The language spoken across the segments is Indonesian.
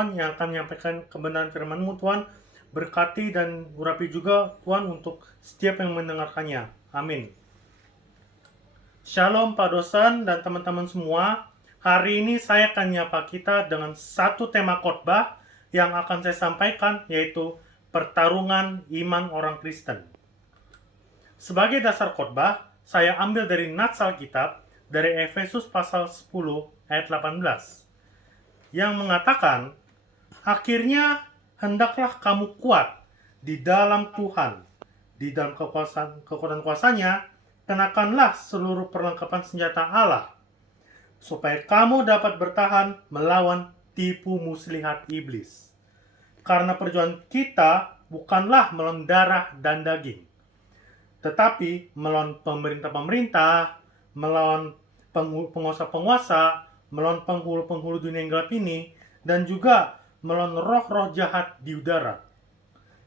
Tuhan yang akan menyampaikan kebenaran firman-Mu, Tuhan. Berkati dan urapi juga, Tuhan, untuk setiap yang mendengarkannya. Amin. Shalom Pak Dosen dan teman-teman semua. Hari ini saya akan menyapa kita dengan satu tema khotbah yang akan saya sampaikan, yaitu pertarungan iman orang Kristen. Sebagai dasar khotbah, saya ambil dari nats Alkitab dari Efesus pasal 10 ayat 18 yang mengatakan, akhirnya hendaklah kamu kuat di dalam Tuhan, di dalam kekuatan kuasanya, kenakanlah seluruh perlengkapan senjata Allah, supaya kamu dapat bertahan melawan tipu muslihat iblis. Karena perjuangan kita bukanlah melawan darah dan daging, tetapi melawan pemerintah-pemerintah, melawan penguasa-penguasa, melawan penghulu-penghulu dunia yang gelap ini, dan juga melawan roh-roh jahat di udara.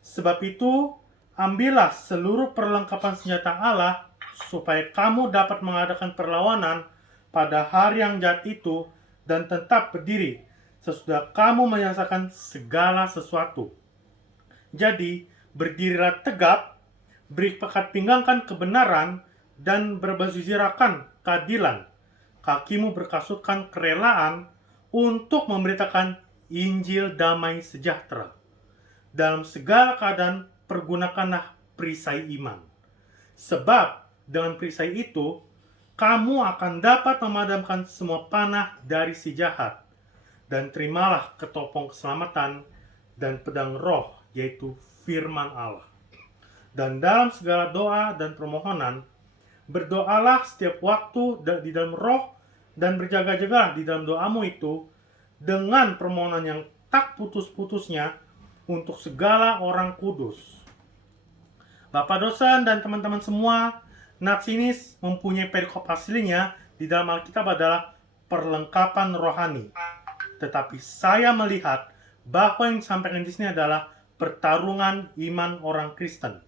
Sebab itu, ambillah seluruh perlengkapan senjata Allah, supaya kamu dapat mengadakan perlawanan pada hari yang jahat itu, dan tetap berdiri sesudah kamu menyelesaikan segala sesuatu. Jadi, berdirilah tegap, berikat pinggangkan kebenaran, dan berbazirakan keadilan. Kakimu berkasutkan kerelaan untuk memberitakan Injil damai sejahtera. Dalam segala keadaan pergunakanlah perisai iman. Sebab dengan perisai itu, kamu akan dapat memadamkan semua panah dari si jahat. Dan terimalah ketopong keselamatan dan pedang roh, yaitu firman Allah. Dan dalam segala doa dan permohonan, berdoalah setiap waktu di dalam roh, dan berjaga-jagalah di dalam doamu itu dengan permohonan yang tak putus-putusnya untuk segala orang kudus. Bapak dosen dan teman-teman semua, nats ini mempunyai perikop aslinya di dalam Alkitab adalah perlengkapan rohani. Tetapi saya melihat bahwa yang disampaikan di sini adalah pertarungan iman orang Kristen.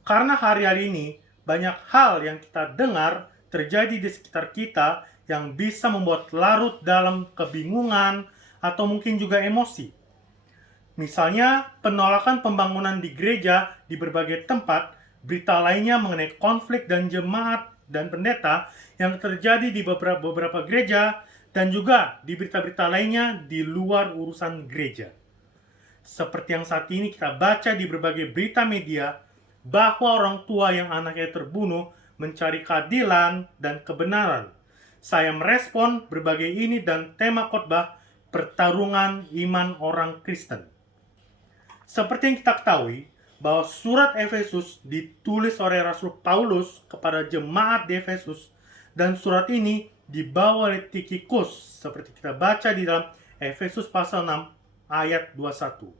Karena hari-hari ini banyak hal yang kita dengar terjadi di sekitar kita yang bisa membuat larut dalam kebingungan atau mungkin juga emosi. Misalnya, penolakan pembangunan di gereja di berbagai tempat, berita lainnya mengenai konflik dan jemaat dan pendeta yang terjadi di beberapa gereja, dan juga di berita-berita lainnya di luar urusan gereja. Seperti yang saat ini kita baca di berbagai berita media, bahwa orang tua yang anaknya terbunuh mencari keadilan dan kebenaran. Saya merespon berbagai ini dan tema khotbah pertarungan iman orang Kristen. Seperti yang kita ketahui, bahwa surat Efesus ditulis oleh Rasul Paulus kepada jemaat di Efesus, dan surat ini dibawa oleh Tikhikus, seperti kita baca di dalam Efesus pasal 6 ayat 21.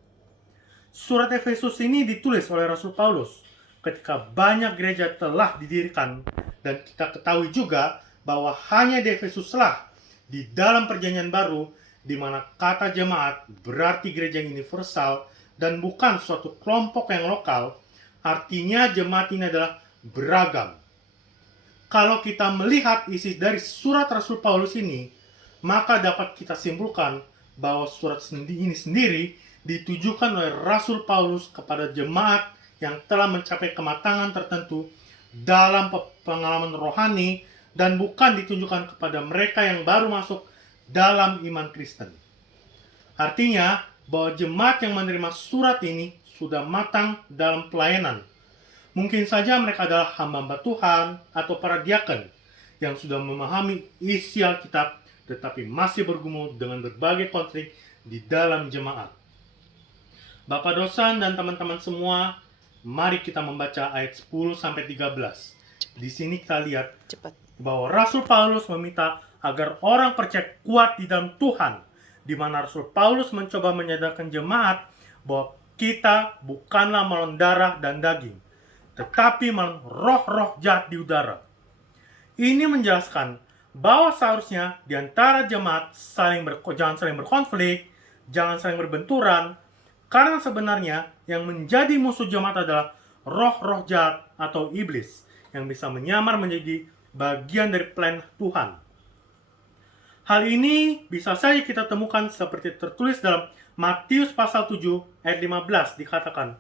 Surat Efesus ini ditulis oleh Rasul Paulus ketika banyak gereja telah didirikan, dan kita ketahui juga bahwa hanya di Efesuslah di dalam perjanjian baru di mana kata jemaat berarti gereja yang universal dan bukan suatu kelompok yang lokal. Artinya jemaat ini adalah beragam. Kalau kita melihat isi dari surat Rasul Paulus ini, maka dapat kita simpulkan bahwa surat ini sendiri ditujukan oleh Rasul Paulus kepada jemaat yang telah mencapai kematangan tertentu dalam pengalaman rohani, dan bukan ditunjukkan kepada mereka yang baru masuk dalam iman Kristen. Artinya bahwa jemaat yang menerima surat ini sudah matang dalam pelayanan. Mungkin saja mereka adalah hamba-hamba Tuhan atau para diaken yang sudah memahami isi Alkitab, tetapi masih bergumul dengan berbagai konflik di dalam jemaat. Bapak dosen dan teman-teman semua, mari kita membaca ayat 10-13. Di sini kita lihat bahwa Rasul Paulus meminta agar orang percaya kuat di dalam Tuhan, di mana Rasul Paulus mencoba menyadarkan jemaat bahwa kita bukanlah melawan darah dan daging, tetapi melawan roh-roh jahat di udara. Ini menjelaskan bahwa seharusnya di antara jemaat jangan saling berkonflik, jangan saling berbenturan, karena sebenarnya yang menjadi musuh jemaat adalah roh-roh jahat atau iblis yang bisa menyamar menjadi bagian dari plan Tuhan. Hal ini bisa saja kita temukan seperti tertulis dalam Matius pasal 7 ayat 15 dikatakan,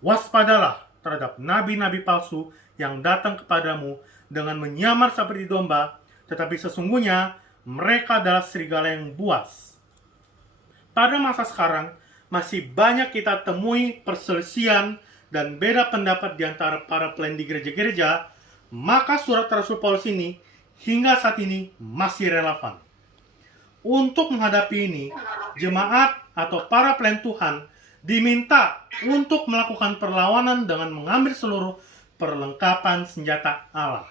"Waspadalah terhadap nabi-nabi palsu yang datang kepadamu dengan menyamar seperti domba, tetapi sesungguhnya mereka adalah serigala yang buas." Pada masa sekarang, masih banyak kita temui perselisihan dan beda pendapat di antara para pelayan di gereja-gereja, maka surat Rasul Paulus ini hingga saat ini masih relevan. Untuk menghadapi ini, jemaat atau para pelayan Tuhan diminta untuk melakukan perlawanan dengan mengambil seluruh perlengkapan senjata Allah.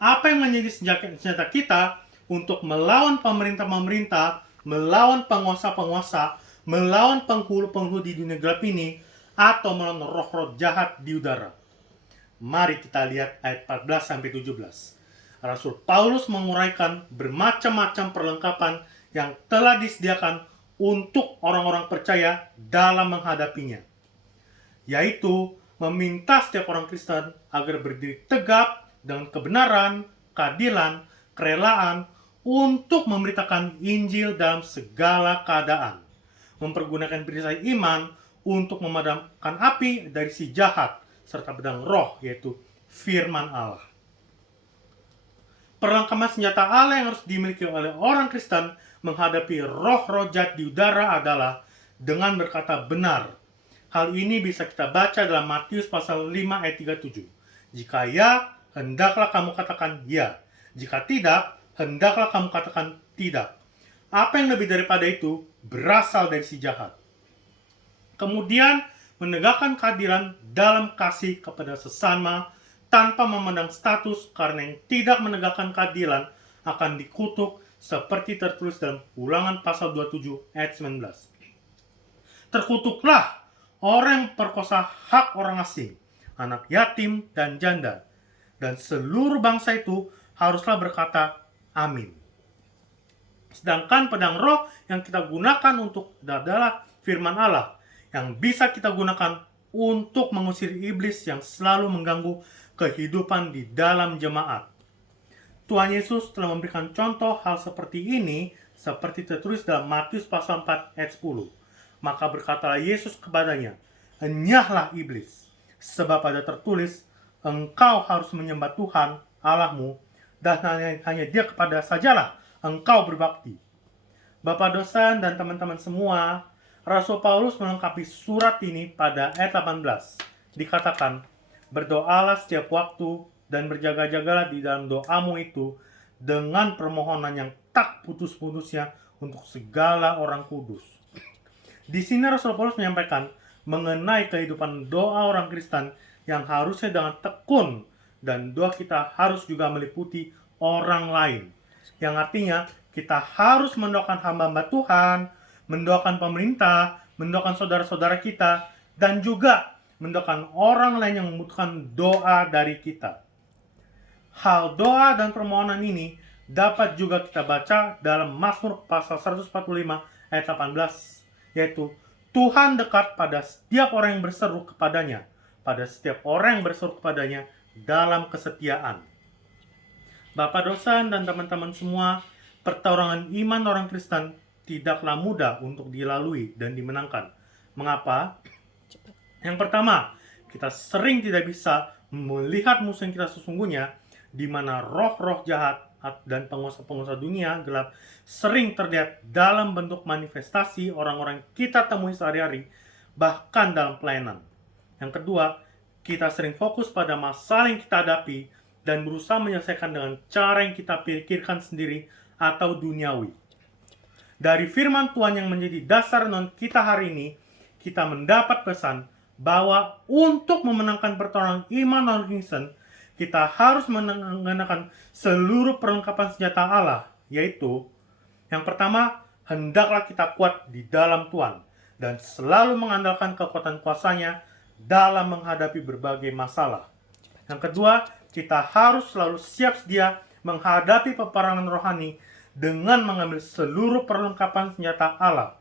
Apa yang menjadi senjata kita untuk melawan pemerintah-pemerintah, melawan penguasa-penguasa, melawan penghulu-penghulu di dunia gelap ini, atau melawan roh-roh jahat di udara? Mari kita lihat ayat 14-17. Rasul Paulus menguraikan bermacam-macam perlengkapan yang telah disediakan untuk orang-orang percaya dalam menghadapinya, yaitu meminta setiap orang Kristen agar berdiri tegap dengan kebenaran, keadilan, kerelaan untuk memberitakan Injil dalam segala keadaan, mempergunakan perisai iman untuk memadamkan api dari si jahat, serta pedang roh, yaitu firman Allah. Perlengkapan senjata Allah yang harus dimiliki oleh orang Kristen menghadapi roh-roh jahat di udara adalah dengan berkata benar. Hal ini bisa kita baca dalam Matius pasal 5 ayat 37. Jika ya, hendaklah kamu katakan ya. Jika tidak, hendaklah kamu katakan tidak. Apa yang lebih daripada itu berasal dari si jahat. Kemudian menegakkan keadilan dalam kasih kepada sesama tanpa memandang status, karena yang tidak menegakkan keadilan akan dikutuk seperti tertulis dalam Ulangan pasal 27 ayat 19. Terkutuklah orang yang perkosa hak orang asing, anak yatim dan janda, dan seluruh bangsa itu haruslah berkata amin. Sedangkan pedang roh yang kita gunakan untuk adalah firman Allah, yang bisa kita gunakan untuk mengusir iblis yang selalu mengganggu kehidupan di dalam jemaat. Tuhan Yesus telah memberikan contoh hal seperti ini seperti tertulis dalam Matius pasal 4 ayat 10. Maka berkatalah Yesus kepadanya, "Enyahlah iblis, sebab ada tertulis, engkau harus menyembah Tuhan Allahmu, dan hanya Dia kepada sajalah engkau berbakti." Bapak dosen dan teman-teman semua, Rasul Paulus melengkapi surat ini pada ayat 18. Dikatakan, "Berdoalah setiap waktu dan berjaga-jagalah di dalam doamu itu dengan permohonan yang tak putus-putusnya untuk segala orang kudus." Di sini Rasul Paulus menyampaikan mengenai kehidupan doa orang Kristen yang harusnya dengan tekun, dan doa kita harus juga meliputi orang lain. Yang artinya kita harus mendoakan hamba-hamba Tuhan, mendoakan pemerintah, mendoakan saudara-saudara kita, dan juga mendoakan orang lain yang membutuhkan doa dari kita. Hal doa dan permohonan ini dapat juga kita baca dalam Mazmur pasal 145 ayat 18, yaitu, "Tuhan dekat pada setiap orang yang berseru kepadanya, pada setiap orang yang berseru kepadanya dalam kesetiaan." Bapak dosen dan teman-teman semua, pertarungan iman orang Kristen tidaklah mudah untuk dilalui dan dimenangkan. Mengapa? Yang pertama, kita sering tidak bisa melihat musuh yang kita sesungguhnya, di mana roh-roh jahat dan penguasa-penguasa dunia gelap sering terlihat dalam bentuk manifestasi orang-orang kita temui sehari-hari, bahkan dalam pelayanan. Yang kedua, kita sering fokus pada masalah yang kita hadapi dan berusaha menyelesaikan dengan cara yang kita pikirkan sendiri atau duniawi. Dari firman Tuhan yang menjadi dasar non kita hari ini, kita mendapat pesan bahwa untuk memenangkan pertarungan iman non Kristen, kita harus mengenakan seluruh perlengkapan senjata Allah, yaitu yang pertama, hendaklah kita kuat di dalam Tuhan dan selalu mengandalkan kekuatan kuasa-Nya dalam menghadapi berbagai masalah. Yang kedua, kita harus selalu siap sedia menghadapi peperangan rohani dengan mengambil seluruh perlengkapan senjata Allah.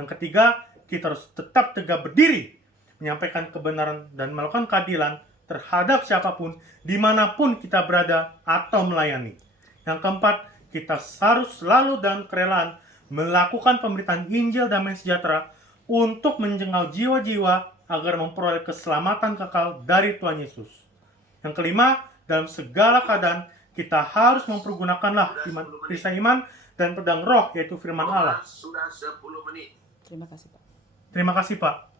Yang ketiga, kita harus tetap tegak berdiri, menyampaikan kebenaran dan melakukan keadilan terhadap siapapun, dimanapun kita berada atau melayani. Yang keempat, kita harus selalu dan kerelaan melakukan pemberitaan Injil damai sejahtera untuk menjangkau jiwa-jiwa agar memperoleh keselamatan kekal dari Tuhan Yesus. Yang kelima, dalam segala keadaan kita harus mempergunakanlah perisai iman dan pedang roh, yaitu firman Allah. Sudah 10 menit. Terima kasih, Pak. Terima kasih, Pak.